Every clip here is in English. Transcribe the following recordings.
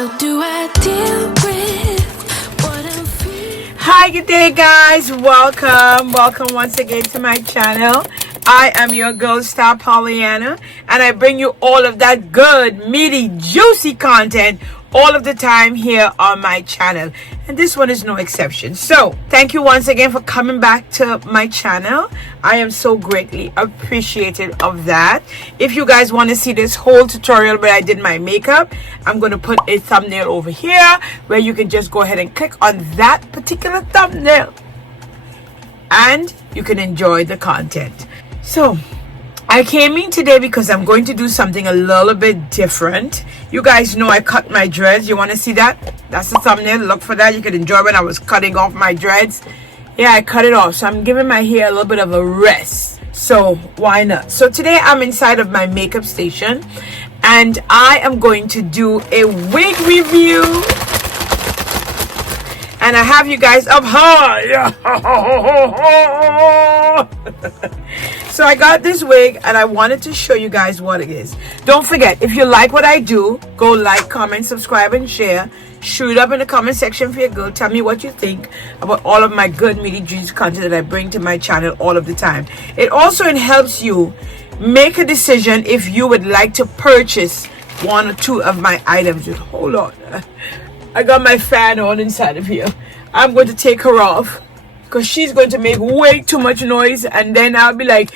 How do I deal with what I'm feeling? Hi, good day, guys. Welcome once again to my channel. I am your girl, StarPollyanna, and I bring you all of that good, meaty, juicy content all of the time here on my channel, and this one is no exception. So thank you once again for coming back to my channel. I am so greatly appreciative of that. If you guys want to see this whole tutorial where I did my makeup, I'm going to put a thumbnail over here where you can just go ahead and click on that particular thumbnail and you can enjoy the content. So I came in today because I'm going to do something a little bit different. You guys know I cut my dreads. You want to see that? That's the thumbnail. Look for that. You can enjoy when I was cutting off my dreads. Yeah, I cut it off. So I'm giving my hair a little bit of a rest. So why not? So today I'm inside of my makeup station and I am going to do a wig review. And I have you guys up high. So I got this wig and I wanted to show you guys what it is. Don't forget, if you like what I do, go like, comment, subscribe, and share. Shoot up in the comment section for your girl. Tell me what you think about all of my good meaty juicy content that I bring to my channel all of the time. It also helps you make a decision if you would like to purchase one or two of my items. Just hold on. I got my fan on inside of here. I'm going to take her off because she's going to make way too much noise, and then I'll be like,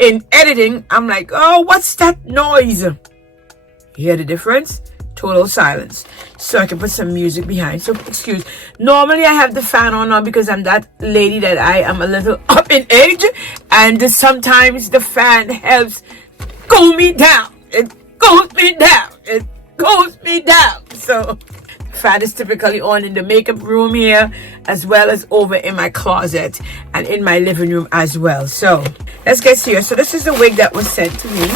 in editing, I'm like, oh, what's that noise? You hear the difference? Total silence. So I can put some music behind. So excuse. Normally I have the fan on now because I'm that lady that I am a little up in age, and sometimes the fan helps cool me down. It cools me down. It cools me down. So fan is typically on in the makeup room here, as well as over in my closet and in my living room as well. So let's get serious. So this is the wig that was sent to me.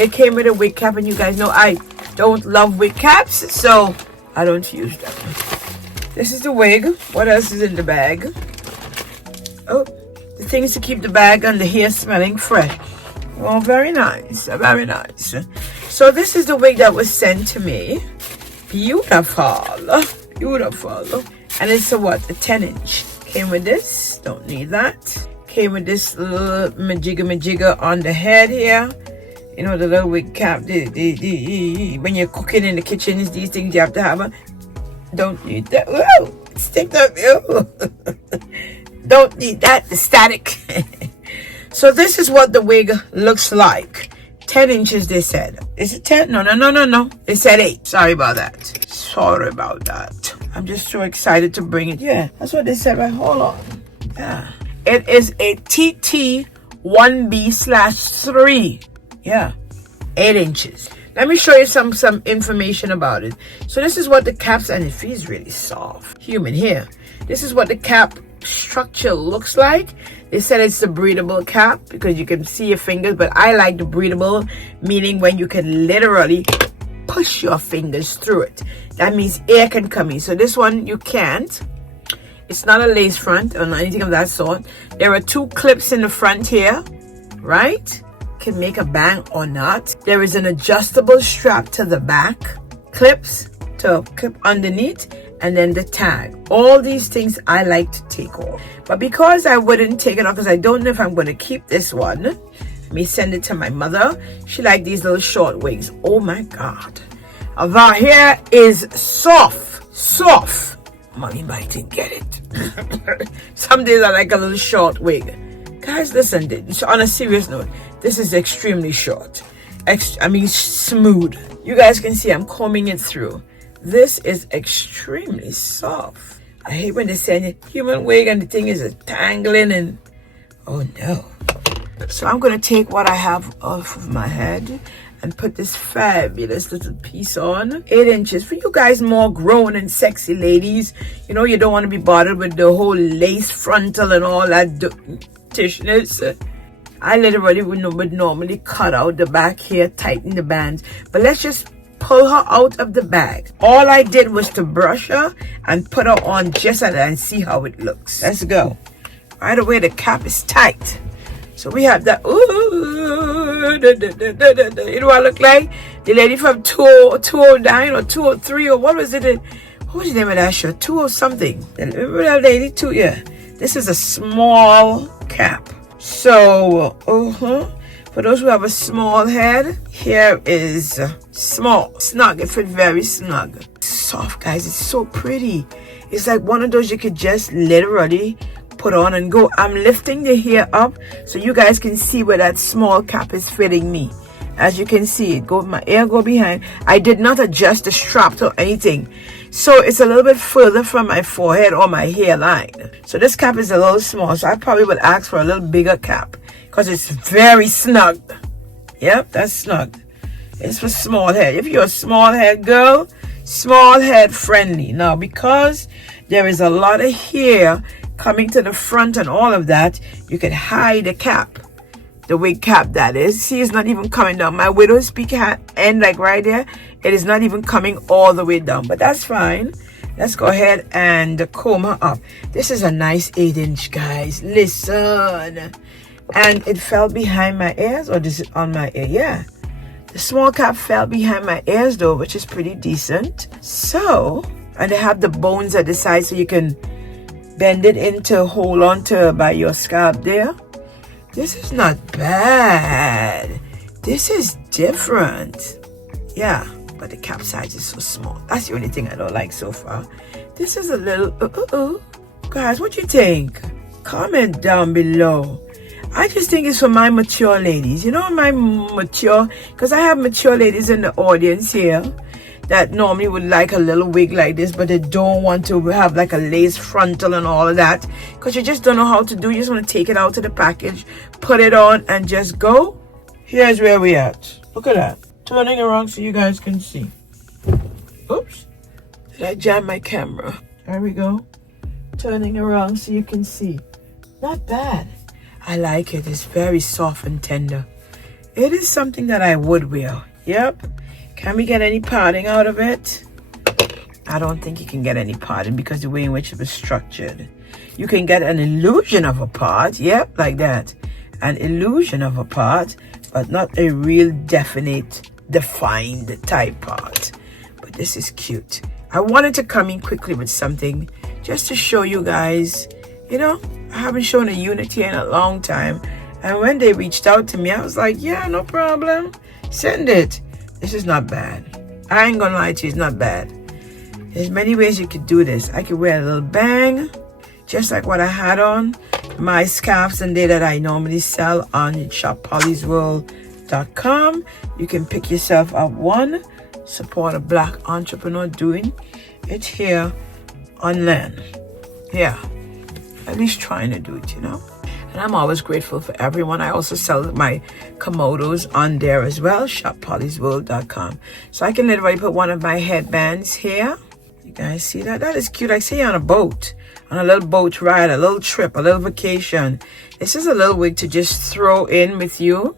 It came with a wig cap, and you guys know I don't love wig caps, so I don't use them. This is the wig. What else is in the bag? Oh, the things to keep the bag and the hair smelling fresh. Oh, very nice, very nice. So this is the wig that was sent to me. Beautiful, beautiful. And it's a what? A 10-inch. Came with this. Don't need that. Came with this little majigga on the head here. You know, the little wig cap. When you're cooking in the kitchens, these things you have to have. Don't need that. Whoa, stick up. Don't need that. The static. So this is what the wig looks like. 10 inches, they said. Is it 10? No. They said 8. Sorry about that. Sorry about that. I'm just so excited to bring it. Yeah, that's what they said, right? Hold on. Yeah. It is a TT 1B/3. Yeah. 8 inches. Let me show you some information about it. So this is what the caps, and it feels really soft. Human hair. This is what the cap structure looks like. They said it's a breathable cap because you can see your fingers, but I like the breathable, meaning when you can literally push your fingers through it. That means air can come in. So this one you can't. It's not a lace front or anything of that sort. There are 2 clips in the front here, right? Can make a bang or not. There is an adjustable strap to the back, clips to clip underneath, and then the tag. All these things I like to take off, but because I wouldn't take it off because I don't know if I'm going to keep this one, let me send it to my mother. She liked these little short wigs. Oh my god, our hair is soft. Mommy might didn't get it. Some days I like a little short wig. Guys, listen, on a serious note, this is extremely short. Smooth. You guys can see I'm combing it through. This is extremely soft. I hate when they say human wig and the thing is tangling and oh no. So I'm going to take what I have off of my head and put this fabulous little piece on. 8 inches. For you guys more grown and sexy ladies, you know, you don't want to be bothered with the whole lace frontal and all that tishness. I literally would normally cut out the back here, tighten the bands, but let's just pull her out of the bag. All I did was to brush her and put her on just like that and see how it looks. Let's go. Right away, the cap is tight. So we have that. Ooh, you know what I look like? The lady from 209 or 203 or what was it? What was the name of that show? 20 something. Remember that lady too? Yeah. This is a small cap. So, for those who have a small head, here is small, snug. It fits very snug. Soft, guys. It's so pretty. It's like one of those you could just literally put on and go. I'm lifting the hair up so you guys can see where that small cap is fitting me. As you can see, my hair go behind. I did not adjust the strap or anything, so it's a little bit further from my forehead or my hairline. So this cap is a little small, so I probably would ask for a little bigger cap because it's very snug. Yep, that's snug. It's for small head. If you're a small head girl, small head friendly. Now, because there is a lot of hair coming to the front and all of that, you can hide the cap. The wig cap, that is. See, it's not even coming down. My widow's peak end, like right there, it is not even coming all the way down, but that's fine. Let's go ahead and comb her up. This is a nice 8-inch, guys. Listen. And it fell behind my ears, or this is on my ear? Yeah. The small cap fell behind my ears though, which is pretty decent. So, and they have the bones at the side so you can bend it in to hold on to by your scalp there. This is not bad. This is different. Yeah, but the cap size is so small. That's the only thing I don't like so far. This is a little, Guys, what you think? Comment down below. I just think it's for my mature ladies. You know, my mature, because I have mature ladies in the audience here that normally would like a little wig like this, but they don't want to have like a lace frontal and all of that because you just don't know how to do. You just want to take it out of the package, put it on, and just go. Here's where we at. Look at that. Turning around so you guys can see. Oops. Did I jam my camera? There we go. Turning around so you can see. Not bad. I like it. It's very soft and tender. It is something that I would wear. Yep. Can we get any parting out of it? I don't think you can get any parting because the way in which it was structured. You can get an illusion of a part. Yep, like that. An illusion of a part, but not a real definite, defined type part. But this is cute. I wanted to come in quickly with something just to show you guys, you know, I haven't shown a unit here in a long time. And when they reached out to me, I was like, yeah, no problem. Send it. This is not bad. I ain't gonna lie to you, it's not bad. There's many ways you could do this. I could wear a little bang, just like what I had on. My scarves and they that I normally sell on StarPollysWorld.com. You can pick yourself up one. Support a black entrepreneur doing it here on land. Yeah, at least trying to do it, you know. And I'm always grateful for everyone. I also sell my Komodos on there as well, StarPollysWorld.com. So I can literally put one of my headbands here. You guys see that? That is cute. I see you on a boat, on a little boat ride, a little trip, a little vacation. This is a little wig to just throw in with you.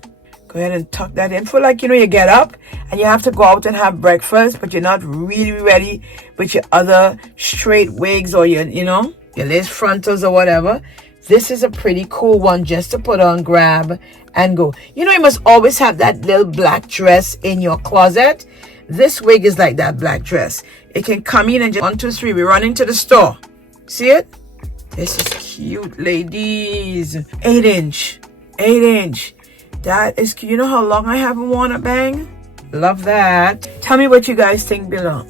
Go ahead and tuck that in for, like, you know, you get up and you have to go out and have breakfast, but you're not really ready with your other straight wigs or your, you know, your lace frontals or whatever. This is a pretty cool one just to put on, grab, and go. You know, you must always have that little black dress in your closet. This wig is like that black dress. It can come in and just 1, 2, 3. We run into the store. See it? This is cute, ladies. 8-inch. 8-inch. That is cute. You know how long I haven't worn a bang? Love that. Tell me what you guys think below.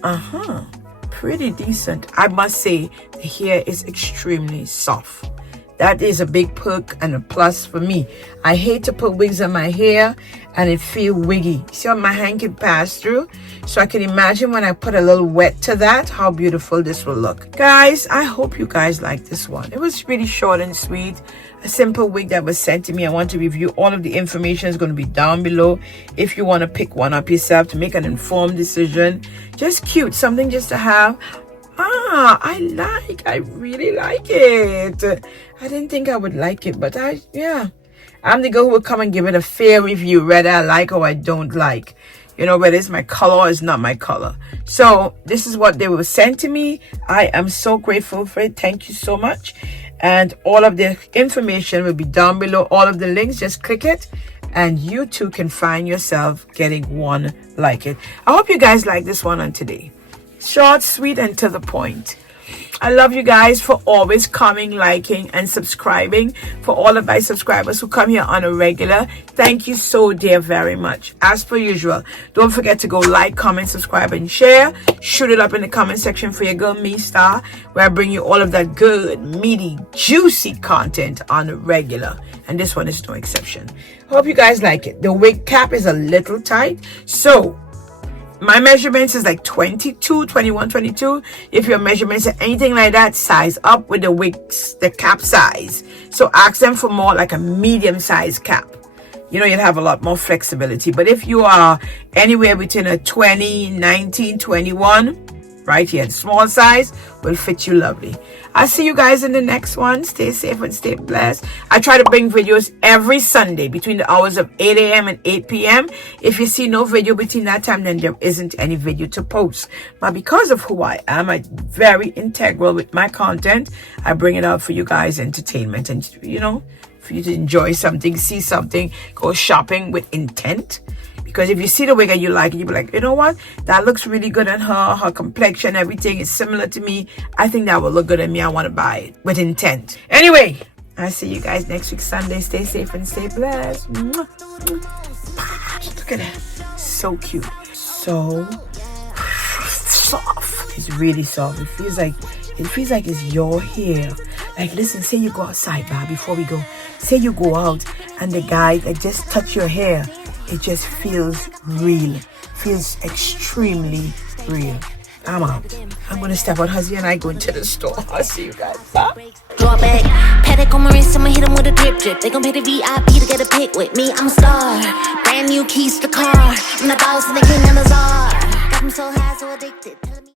Pretty decent. I must say, the hair is extremely soft. That is a big perk and a plus for me. I hate to put wigs on my hair and it feel wiggy. See how my hand can pass through? So I can imagine when I put a little wet to that, how beautiful this will look. Guys, I hope you guys like this one. It was really short and sweet. A simple wig that was sent to me. I want to review. All of the information is going to be down below if you want to pick one up yourself to make an informed decision. Just cute. Something just to have. I really like it. I didn't think I would like it, but I'm the girl who would come and give it a fair review, whether I like or I don't like. You know, whether it's my color or it's not my color. So this is what they were sent to me. I am so grateful for it. Thank you so much. And all of the information will be down below. All of the links, just click it and you too can find yourself getting one like it. I hope you guys like this one on today. Short, sweet, and to the point. I love you guys for always coming, liking, and subscribing. For all of my subscribers who come here on a regular, thank you so dear very much. As per usual, don't forget to go like, comment, subscribe, and share. Shoot it up in the comment section for your girl Me Star, where I bring you all of that good, meaty, juicy content on a regular. And this one is no exception. Hope you guys like it. The wig cap is a little tight, so my measurements is like 22, 21, 22. If your measurements are anything like that, size up with the wigs, the cap size. So ask them for more like a medium size cap. You know, you'll have a lot more flexibility. But if you are anywhere between a 20, 19, 21, right here, the small size will fit you lovely. I'll see you guys in the next one. Stay safe and stay blessed. I try to bring videos every Sunday between the hours of 8 a.m. and 8 p.m. If you see no video between that time, then there isn't any video to post. But because of who I am, I'm very integral with my content. I bring it out for you guys, entertainment, and, you know, for you to enjoy something, see something, go shopping with intent. Because if you see the wig and you like it, you'll be like, you know what? That looks really good on her. Her complexion, everything is similar to me. I think that will look good on me. I want to buy it with intent. Anyway, I'll see you guys next week, Sunday. Stay safe and stay blessed. Mwah. Look at that. So cute. So soft. It's really soft. It feels like it's your hair. Like, listen, say you go outside, Bob, before we go. Say you go out and the guy that just touch your hair. It just feels real. Feels extremely real. I'm out. I'm going to step out. Huzzy and I go into the store. I'll see you guys. Bye. Draw back, paddock on my wrist, I'ma hit him with a drip drip. They gon' pay the VIP to get a pic with me. I'm a star. Brand new keys to car. I'm the boss and the king and the czar. Got them so high, so addicted.